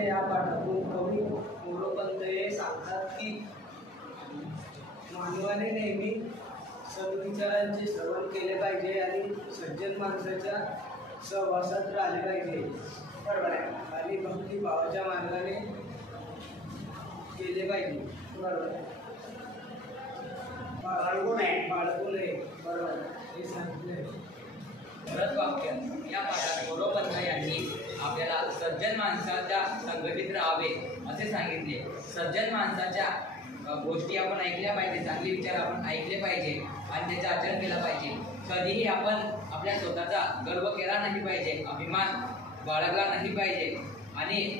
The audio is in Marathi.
पाहिजे। या पाठातून कवी मोरोपंत हे सांगतात की मानवाने नेहमी सद्विचारांचे श्रवण केले पाहिजे आणि सज्जन माणसाच्या सहवासात राहिले पाहिजे। बरोबर आहे। आणि भक्तिभावाच्या मार्गाने केले पाहिजे। बरोबर आहे। बाळगू नये। बरोबर हे सांगितले। परत वाक्य या पाठात मोरोपंत यांनी आपल्याला सज्जन माणसाच्या संघटित राहावे असे सांगितले। सज्जन माणसाच्या गोष्टी आपण ऐकल्या पाहिजे, चांगले विचार आपण ऐकले पाहिजे आणि त्याचे आचरण केलं पाहिजे। कधीही आपण आपल्या स्वतःचा गर्व केला नाही पाहिजे, अभिमान बाळगला नाही पाहिजे आणि